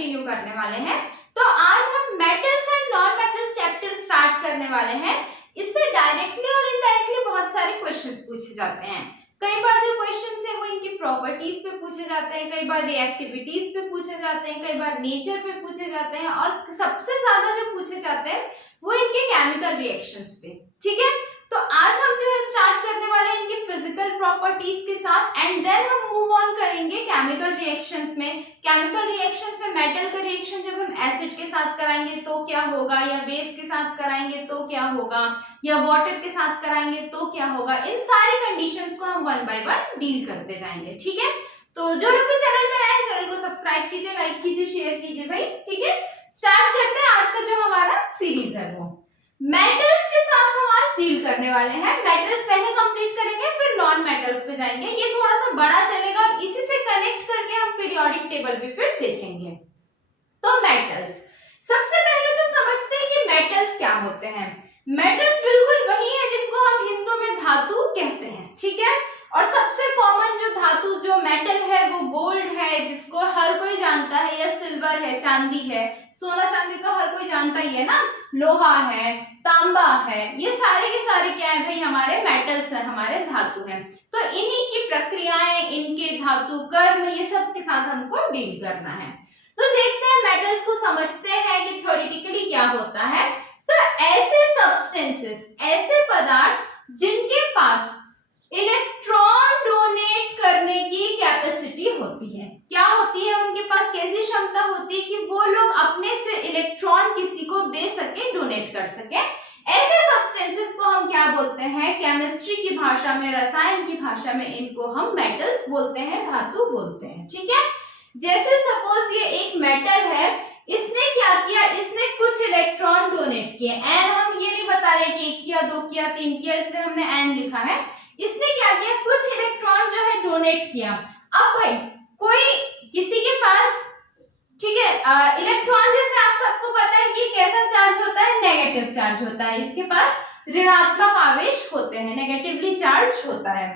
Continue करने वाले हैं। तो आज हम metals and non metals chapter start करने वाले हैं। इससे डायरेक्टली और इनडायरेक्टली बहुत सारे क्वेश्चंस पूछे जाते हैं। कई बार जो क्वेश्चंस है वो इनकी प्रॉपर्टीज पे पूछे जाते हैं, कई बार रिएक्टिविटीज पे पूछे जाते हैं, कई बार नेचर पे पूछे जाते हैं, और सबसे ज्यादा जो पूछे जाते हैं वो इनके केमिकल रिएक्शंस पे। ठीक है, तो आज हम जो है स्टार्ट करने वाले हैं इनके फिजिकल प्रॉपर्टीज के साथ, एंड देन हम मूव ऑन करेंगे केमिकल रिएक्शंस में। केमिकल रिएक्शंस में मेटल का रिएक्शन जब हम एसिड के साथ कराएंगे तो क्या होगा, या बेस के साथ कराएंगे तो क्या होगा, या वाटर के साथ कराएंगे तो क्या होगा, इन सारी कंडीशंस को हम वन बाय वन डील करते जाएंगे। ठीक है, तो जो लोग भी चैनल में नए हैं चैनल को सब्सक्राइब कीजिए, लाइक कीजिए, शेयर कीजिए भाई। ठीक है, स्टार्ट करते हैं आज का जो हमारा सीरीज है वो मेटल्स के साथ हम आज डील करने वाले हैं। मेटल्स पहले कंप्लीट करेंगे, फिर नॉन मेटल्स पे जाएंगे। ये थोड़ा सा बड़ा चलेगा और इसी से कनेक्ट करके हम पीरियोडिक टेबल भी फिर देखेंगे। तो मेटल्स सबसे पहले तो समझते हैं कि मेटल्स क्या होते हैं। मेटल्स बिल्कुल वही है जिनको हम हिंदू में धातु कहते हैं। ठीक है, और सबसे कॉमन जो धातु जो मेटल है वो गोल्ड है, जिसको हर कोई जानता है, या सिल्वर है, चांदी है। सोना चांदी तो हर कोई जानता ही है ना, लोहा है, तांबा है, ये सारे के सारे क्या है भाई, हमारे मेटल्स है, हमारे धातु हैं। तो इन्हीं की प्रक्रियाएं, इनके धातु कर्म, ये सब के साथ हमको डील करना है। तो देखते हैं मेटल्स को समझते हैं कि थ्योरेटिकली क्या होता है। तो ऐसे सब्सटेंसेस, ऐसे पदार्थ जिनके पास इलेक्ट्रॉन डोनेट करने की कैपेसिटी होती है। क्या होती है उनके पास, कैसी क्षमता होती है कि वो लोग अपने से इलेक्ट्रॉन किसी को दे सके, डोनेट कर सके। ऐसे सब्सटेंसेस को हम क्या बोलते हैं, केमिस्ट्री की भाषा में, रसायन की भाषा में इनको हम मेटल्स बोलते हैं, धातु बोलते हैं। ठीक है, जैसे सपोज ये एक मेटल है, इसने क्या किया, इसने कुछ इलेक्ट्रॉन डोनेट किए। एन हम ये नहीं बता रहे कि 1 किया, 2 किया, 3 किया, इसलिए हमने एन लिखा है। इसने क्या किया, कुछ इलेक्ट्रॉन जो है डोनेट किया। अब भाई कोई किसी के पास, ठीक है, इलेक्ट्रॉन जैसे आप सबको पता है कि कैसा चार्ज होता है, नेगेटिव चार्ज होता है। इसके पास ऋणात्मक आवेश होते हैं, नेगेटिवली चार्ज होता है।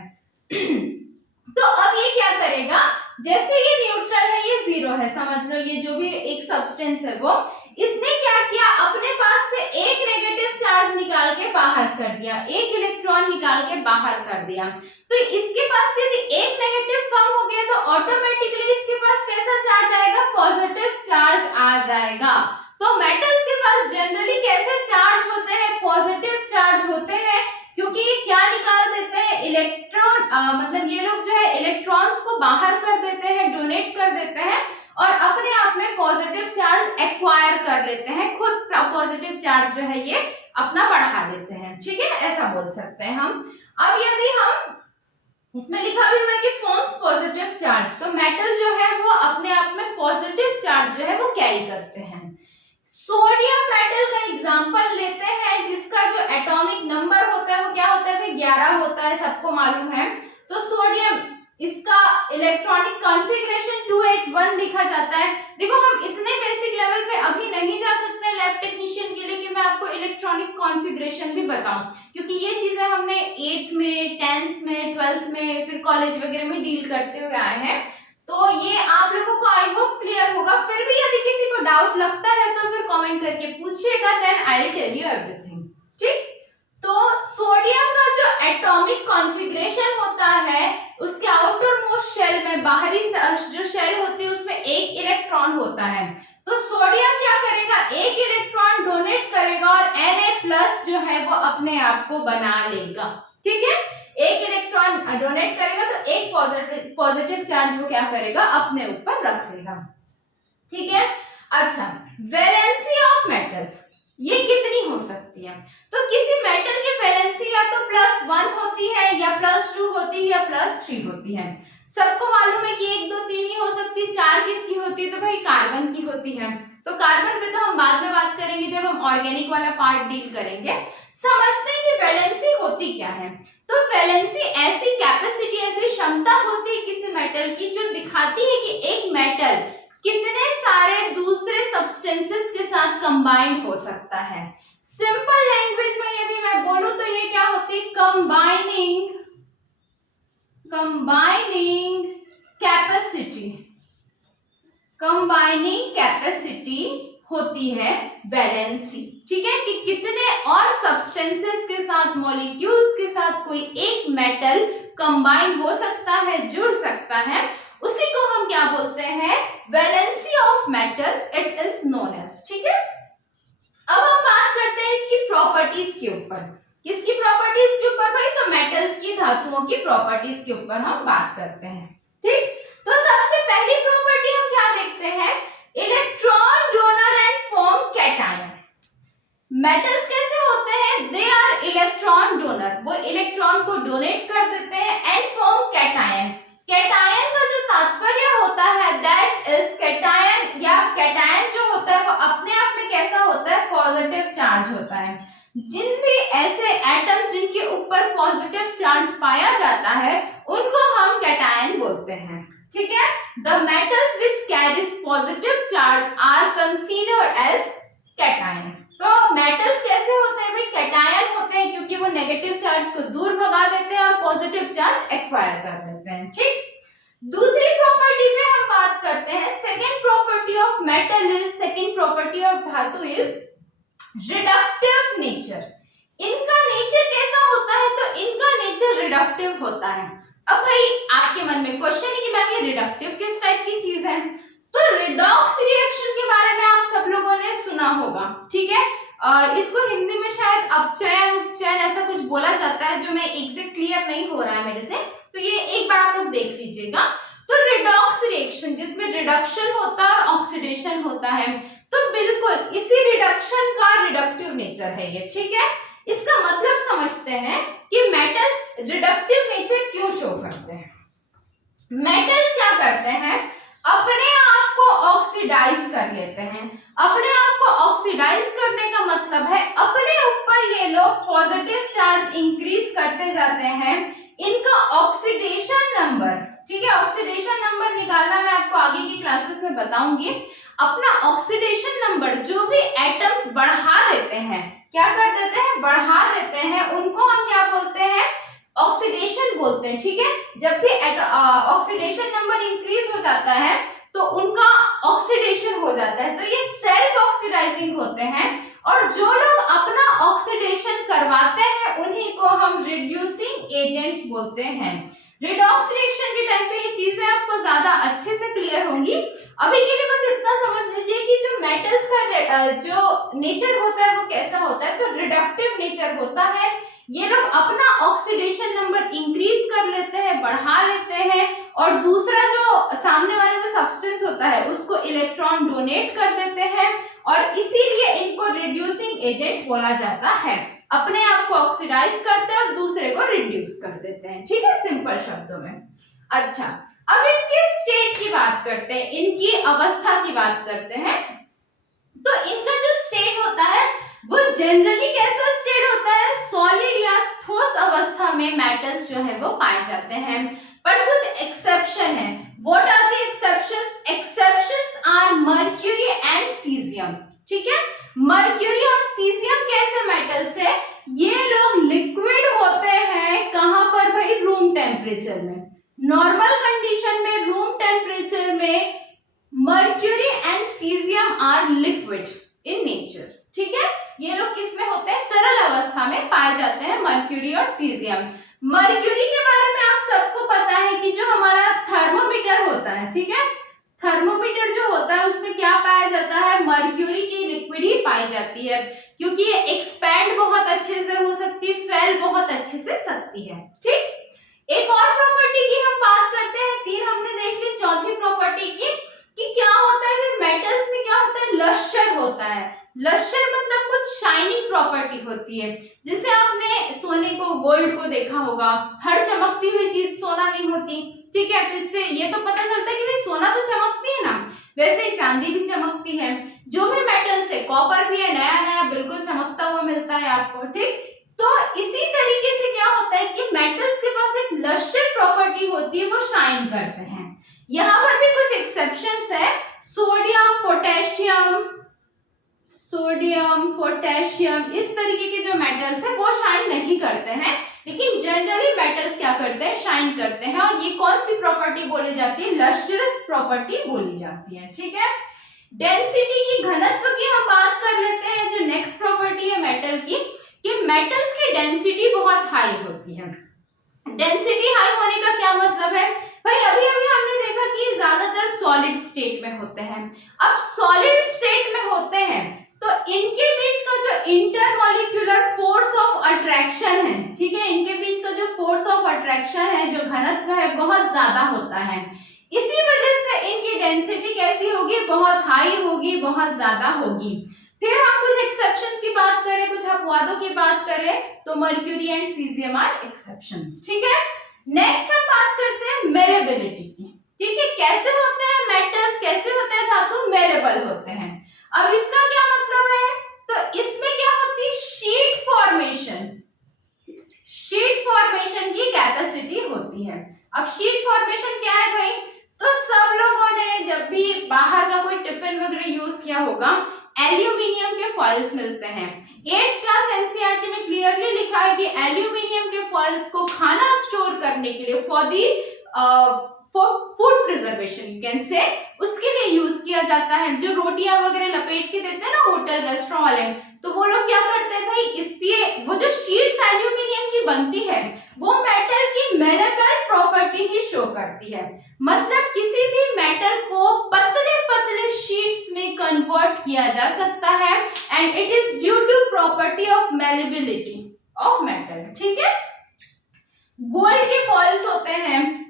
तो अब ये क्या करेगा, जैसे ये न्यूट्रल है, ये जीरो है, समझ लो ये जो भी एक सब्सटेंस है वो, इसने क्या किया, अपने पास से एक नेगेटिव चार्ज निकाल के बाहर कर दिया, एक इलेक्ट्रॉन निकाल के बाहर कर दिया। तो इसके पास यदि एक नेगेटिव कम हो गया तो ऑटोमेटिकली इसके पास कैसा चार्ज आएगा, पॉजिटिव चार्ज आ जाएगा। तो मेटल्स के पास जनरली कैसे चार्ज होते हैं, पॉजिटिव चार्ज होते हैं, क्योंकि ये क्या निकाल देते हैं, इलेक्ट्रॉन, मतलब ये लोग जो है इलेक्ट्रॉन्स को बाहर कर देते हैं, डोनेट कर देते हैं, और अपने आप में पॉजिटिव चार्ज एक्वायर कर लेते हैं, खुद पॉजिटिव चार्ज जो है ये अपना बढ़ा लेते हैं। ठीक है, ऐसा बोल सकते हैं हम। अब यदि हम इसमें लिखा भी हुआ है कि फॉर्म्स पॉजिटिव चार्ज, तो मेटल जो है वो अपने आप में पॉजिटिव चार्ज जो है वो कैरी करते हैं। सोडियम मेटल का एग्जांपल लेते हैं, जिसका जो एटॉमिक नंबर होता है वो क्या होता है भाई, 11 होता है, सबको मालूम है। तो सोडियम, इसका इलेक्ट्रॉनिक कॉन्फ़िगरेशन 281 लिखा जाता है। देखो हम इतने बेसिक लेवल पे अभी नहीं जा सकते लैब टेक्नीशियन के लिए कि मैं आपको इलेक्ट्रॉनिक कॉन्फ़िगरेशन भी बताऊं, क्योंकि ये चीजें हमने 8th में, 10th में, 12th में, फिर कॉलेज वगैरह में डील करते हुए आए हैं। तो ये आप लोगों को आई होप क्लियर होगा। फिर भी यदि किसी को डाउट लगता है तो फिर कमेंट करके पूछिएगा, then I will tell you everything. ठीक, तो सोडियम का जो एटॉमिक कॉन्फ़िगरेशन होता है, उसके आउटर मोस्ट शेल में, बाहरी जो शेल होती है उसमें एक इलेक्ट्रॉन होता है। तो सोडियम क्या करेगा, एक इलेक्ट्रॉन डोनेट करेगा और Na+ जो है वो अपने आप को बना लेगा। ठीक है, एक इलेक्ट्रॉन डोनेट करेगा तो एक पॉजिटिव चार्ज वो क्या करेगा, अपने ऊपर रख लेगा। ठीक है, अच्छा, वैलेंसी ऑफ मेटल्स ये कितनी हो सकती है, तो किसी मेटल की वैलेंसी या तो +1 होती है, या +2 होती है, या +3 होती है। सबको मालूम है कि 1 2 3 ही हो सकती है, 4 किसकी होती है, तो भाई कार्बन की होती है। तो कार्बन पे तो हम बाद में बात करेंगे जब हम ऑर्गेनिक वाला पार्ट डील करेंगे। समझते हैं कि वैलेंसी होती क्या है। तो वैलेंसी ऐसी कैपेसिटी, ऐसी क्षमता होती है किसी मेटल की जो दिखाती है कि एक मेटल कितने सारे दूसरे सब्सटेंसेस के साथ कंबाइंड हो सकता है। सिंपल लैंग्वेज में यदि मैं बोलूं तो ये क्या होती है, कंबाइनिंग कैपेसिटी, कंबाइनिंग कैपेसिटी होती है वैलेंसी। ठीक है, कि कितने और सब्सटेंसेस के साथ, मॉलिक्यूल्स के साथ कोई एक मेटल कंबाइन हो सकता है, जुड़ सकता है, उसी को हम क्या बोलते हैं, valency of metal, it is known as. ठीक है, अब हम बात करते हैं इसकी प्रॉपर्टीज के ऊपर। किसकी प्रॉपर्टीज के ऊपर भाई, तो मेटल्स की, धातुओं की प्रॉपर्टीज के ऊपर हम बात करते हैं। ठीक, तो सबसे पहली प्रॉपर्टी हम क्या देखते हैं, electron donor and form cation. Metals कैसे होते हैं, दे आर इलेक्ट्रॉन डोनर, वो इलेक्ट्रॉन को डोनेट कर देते हैं, एंड फॉर्म कैटायन। कैटायन का जो तात्पर्य होता है दैट इज कैटायन, या कैटायन जो होता है वो अपने आप में कैसा होता है, पॉजिटिव चार्ज होता है। जिन भी ऐसे एटम्स जिनके ऊपर पॉजिटिव चार्ज पाया जाता है उनको हम कैटायन बोलते हैं। ठीक है, the metals which carries positive charge are considered as cation. तो मेटल्स कैसे होते हैं भाई, कैटायन होते हैं, क्योंकि वो नेगेटिव चार्ज को दूर भगा देते हैं और पॉजिटिव चार्ज एक्वायर कर देते हैं। ठीक, दूसरी प्रॉपर्टी पे हम बात करते हैं, second property of metal is, second property of धातु इज रिडक्टिव नेचर। इनका नेचर कैसा होता है, तो इनका नेचर रिडक्टिव होता है। अब भाई आपके मन में क्वेश्चन है कि मैम ये रिडक्टिव किस टाइप की चीज है, तो रिडॉक्स रिएक्शन के बारे में आप सब लोगों ने सुना होगा। ठीक है, इसको हिंदी में शायद अपचयन, उपचयन ऐसा कुछ बोला जाता है, जो मैं एग्जैक्ट क्लियर नहीं हो रहा है मेरे से, तो ये एक बार आप लोग देख लीजिएगा। तो रिडॉक्स रिएक्शन जिसमें रिडक्शन होता है और ऑक्सीडेशन होता है, तो बिल्कुल इसी रिडक्शन का रिडक्टिव नेचर है ये। ठीक है, इसका मतलब समझते हैं कि मेटल्स रिडक्टिव नेचर क्यों शो करते हैं। मेटल्स क्या करते हैं, अपने आप को ऑक्सीडाइज कर लेते हैं। अपने आप को ऑक्सीडाइज करने का मतलब है अपने ऊपर ये लोग पॉजिटिव चार्ज इंक्रीज करते जाते हैं। इनका ऑक्सीडेशन नंबर, ठीक है, ऑक्सीडेशन नंबर निकालना मैं आपको आगे की क्लासेस में बताऊंगी। अपना ऑक्सीडेशन नंबर जो भी एटम्स बढ़ा देते हैं, क्या कर देते हैं, बढ़ा देते हैं, उनको हम क्या बोलते हैं, ऑक्सीडेशन बोलते हैं। ठीक है, जब भी ऑक्सीडेशन नंबर इंक्रीज हो जाता है तो उनका ऑक्सीडेशन हो जाता है, तो ये सेल्फ ऑक्सीडाइजिंग होते हैं। और जो लोग अपना ऑक्सीडेशन करवाते हैं उन्हीं को हम रिड्यूसिंग एजेंट्स बोलते हैं। रिडॉक्स रिएक्शन के टाइम पे ये चीजें आपको ज्यादा अच्छे से क्लियर होंगी। अभी के लिए बस इतना समझ लीजिए कि जो मेटल्स का जो नेचर होता है वो कैसा होता है, तो रिडक्टिव नेचर होता है। ये लोग अपना ऑक्सीडेशन नंबर इंक्रीज कर लेते हैं, बढ़ा लेते हैं, और दूसरा जो सामने वाला जो सब्सटेंस होता है उसको इलेक्ट्रॉन डोनेट कर देते हैं, और इसीलिए इनको रिड्यूसिंग एजेंट बोला जाता है। अपने आप को ऑक्सीडाइज करते हैं और दूसरे को रिड्यूस कर देते हैं। ठीक है, सिंपल शब्दों में। अच्छा, अब इनके स्टेट की बात करते हैं, इनकी अवस्था की बात करते हैं। तो इनका जो स्टेट होता है वो जनरली कैसा स्टेट होता है, सॉलिड या ठोस अवस्था में मेटल्स जो है वो पाए जाते हैं, पर कुछ एक्सेप्शन है। What are the exceptions, exceptions are mercury and caesium. ठीक है, मर्क्यूरी और सीजियम कैसे मेटल्स है, ये लोग लिक्विड होते हैं, कहां पर भाई, रूम टेम्परेचर में। नॉर्मल कंडीशन में रूम टेम्परेचर में mercury and caesium are liquid in nature. ठीक है, ये लोग किस में होते हैं, तरल अवस्था में पाए जाते हैं, मर्क्यूरी और सीजियम। मर्क्यूरी के बारे में आप सबको पता है कि जो हमारा थर्मोमीटर होता है, ठीक है, थर्मोमीटर जो होता है उसमें क्या पाया जाता है, मर्क्यूरी की लिक्विड ही पाई जाती है, क्योंकि ये एक्सपैंड बहुत अच्छे से हो सकती है, फैल बहुत अच्छे से सकती है। ठीक, एक और प्रॉपर्टी की हम बात करते हैं, तीन हमने देख ली, चौथी प्रॉपर्टी की कि क्या होता है, मेटल्स में क्या होता है, लस्टर होता है। लस्टर मतलब कुछ शाइनिंग प्रॉपर्टी होती है। जैसे आपने सोने को, गोल्ड को देखा होगा, हर चमकती हुई चीज सोना नहीं होती। ठीक है, तो इससे ये तो पता चलता है कि भाई सोना तो चमकती है ना, वैसे ही चांदी भी चमकती है। जो भी मेटल्स है, कॉपर भी है, नया नया बिल्कुल चमकता हुआ मिलता है आपको। ठीक, तो इसी तरीके से क्या होता है कि मेटल्स के पास एक लस्टर प्रॉपर्टी होती है, वो शाइन करते हैं। यहाँ पर भी कुछ एक्सेप्शंस है, सोडियम, पोटेशियम, सोडियम, पोटेशियम, इस तरीके के जो मेटल्स है वो शाइन नहीं करते हैं, लेकिन जनरली मेटल्स क्या करते हैं, शाइन करते हैं। और ये कौन सी प्रॉपर्टी बोली जाती है, लस्ट्रस प्रॉपर्टी बोली जाती है। ठीक है, डेंसिटी की, घनत्व की हम बात कर लेते हैं। जो नेक्स्ट प्रॉपर्टी है मेटल की, कि मेटल्स की डेंसिटी बहुत हाई होती है। डेंसिटी हाई होने का क्या मतलब है भाई, अभी अभी हमने देखा कि ज्यादातर सॉलिड स्टेट में होते हैं। अब सॉलिड स्टेट में होते हैं तो इनके बीच का जो इंटरमॉलिक्यूलर फोर्स ऑफ अट्रैक्शन है, ठीक है, इनके बीच का जो फोर्स ऑफ अट्रैक्शन है, जो घनत्व है, बहुत ज्यादा होता है। इसी वजह से इनकी डेंसिटी कैसी होगी, बहुत हाई होगी, बहुत ज्यादा होगी। फिर हम कुछ एक्सेप्शंस की बात करें, कुछ अपवादों की बात करें, तो mercury and caesium are exceptions. ठीक है, नेक्स्ट हम बात करते हैं मेलेबिलिटी की। ठीक है, कैसे होते हैं मेटल्स, कैसे होते हैं धातु, मेलेबल होते हैं। अब इसका क्या मतलब है, तो इसमें क्या होती है, शीट फॉर्मेशन, शीट फॉर्मेशन की कैपेसिटी होती है। अब शीट फॉर्मेशन क्या है भाई, तो सब लोगों ने जब भी बाहर का कोई टिफिन वगैरह यूज किया होगा, एल्यूमिनियम के फॉइल्स मिलते हैं। 8th क्लास एनसीईआरटी में क्लियरली लिखा है कि एल्यूमिनियम के फॉइल्स को खाना स्टोर करने के लिए, for food preservation you can say, उसके लिए यूज किया जाता है। जो रोटियां वगैरह लपेट के देते हैं ना होटल रेस्टोरेंट वाले, तो वो लोग क्या करते हैं भाई, इसलिए वो जो शीट्स एल्यूमिनियम की बनती है वो मेटल की मेलेबल प्रॉपर्टी ही शो करती है। मतलब किसी भी मेटल को पतले पतले शीट्स में कन्वर्ट किया जा सकता है, and it is due to property of malleability of metal. ठीक है, गोल्ड के फॉइल्स होते हैं,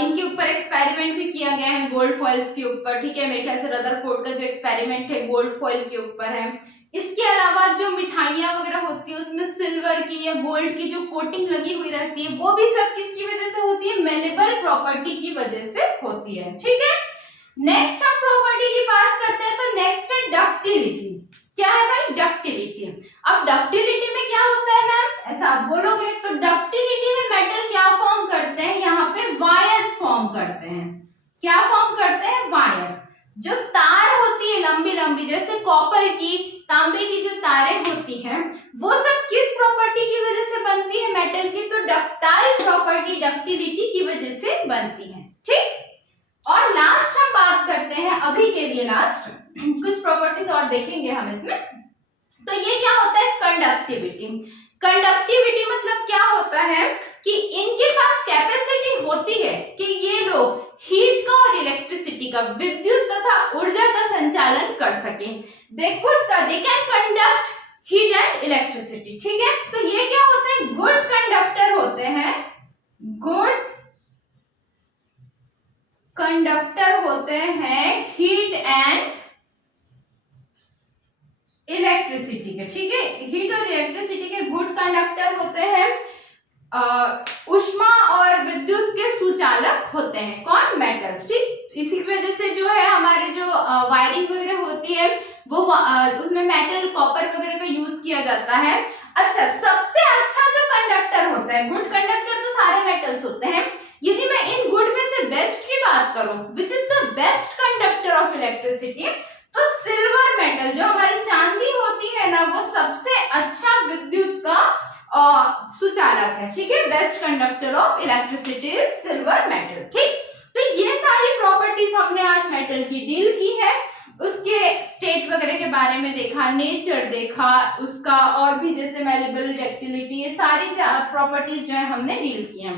इनके ऊपर एक्सपेरिमेंट भी किया गया है, गोल्ड फॉइल्स के ऊपर। ठीक है, मेरे ख्याल से रदरफोर्ड का जो एक्सपेरिमेंट है गोल्ड फॉइल के ऊपर है। इसके अलावा जो मिठाइयाँ वगैरह होती है उसमें सिल्वर की या गोल्ड की जो कोटिंग लगी हुई रहती है, वो भी सब किसकी वजह से होती है, मेलेबल प्रॉपर्टी की वजह से होती है। ठीक है, नेक्स्ट हम प्रॉपर्टी की बात करते हैं, तो नेक्स्ट है डक्टिलिटी। क्या है भाई, डक्टिलिटी। अब डक्टिलिटी में क्या होता है मैम, ऐसा आप बोलोगे, तो डक्टिलिटी में मेटल क्या फॉर्म करते हैं, यहाँ पे वायर्स फॉर्म करते हैं। क्या फॉर्म करते हैं, वायर्स। जो तार होती है लंबी लंबी, जैसे कॉपर की, तांबे की जो तारें होती हैं, वो सब किस प्रॉपर्टी की वजह से बनती है मेटल की, तो डक्टाइल प्रॉपर्टी, डक्टिलिटी की वजह से बनती है। ठीक, और लास्ट हम बात करते हैं, अभी के लिए लास्ट कुछ प्रॉपर्टीज और देखेंगे हम इसमें। तो ये क्या होता है, कंडक्टिविटी। कंडक्टिविटी मतलब क्या होता है कि इनके पास कैपेसिटी होती है कि ये लोग हीट का और इलेक्ट्रिसिटी का, विद्युत तथा ऊर्जा का संचालन कर सके। They can conduct heat and electricity. ठीक है, तो ये क्या होते हैं, गुड कंडक्टर होते हैं, गुड कंडक्टर होते हैं हीट एंड इलेक्ट्रिसिटी के। ठीक है, हीट और इलेक्ट्रिसिटी के गुड कंडक्टर होते हैं, उष्मा और विद्युत के सुचालक होते हैं। कौन, मेटल्स। ठीक, इसी की वजह से जो है हमारे जो वायरिंग वगैरह होती है वो उसमें मेटल, कॉपर वगैरह का यूज किया जाता है। अच्छा, सबसे अच्छा जो कंडक्टर होता है, गुड कंडक्टर तो सारे मेटल्स होते हैं, यदि मैं इन गुड में से बेस्ट की बात करूं, which is the best conductor of electricity, तो सिल्वर मेटल, जो हमारी चांदी होती है ना, वो सबसे अच्छा विद्युत का सुचालक है। ठीक है, best conductor of electricity is silver metal. ठीक, तो ये सारी प्रॉपर्टीज हमने आज मेटल की डील की है, उसके स्टेट वगैरह के बारे में देखा, नेचर देखा उसका, और भी जैसे मेलेबल, डक्टिलिटी, ये सारी प्रॉपर्टीज जो है हमने डील की हैं।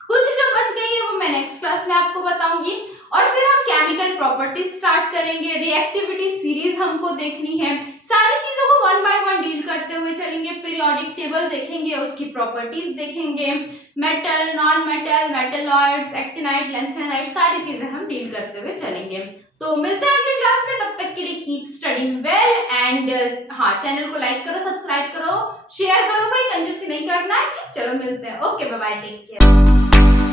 कुछ जो बच गई है वो मैं नेक्स्ट क्लास में आपको बताऊंगी, और फिर हम केमिकल प्रॉपर्टीज स्टार्ट करेंगे, रिएक्टिविटी सीरीज हमको देखनी है, सारी चीजों को 1 by 1 डील करते हुए चलेंगे। पीरियोडिक टेबल देखेंगे, उसकी प्रॉपर्टीज देखेंगे, metal, non metal, metalloids, actinide, lanthanide, सारी चीजें हम डील करते हुए चलेंगे। तो मिलते हैं अगली क्लास में, तब तक के लिए कीप स्टडीइंग वेल एंड हाँ, चैनल को लाइक करो, सब्सक्राइब करो, शेयर करो भाई, कंजूसी नहीं करना है। ठीक, चलो मिलते हैं, okay, bye bye, take care.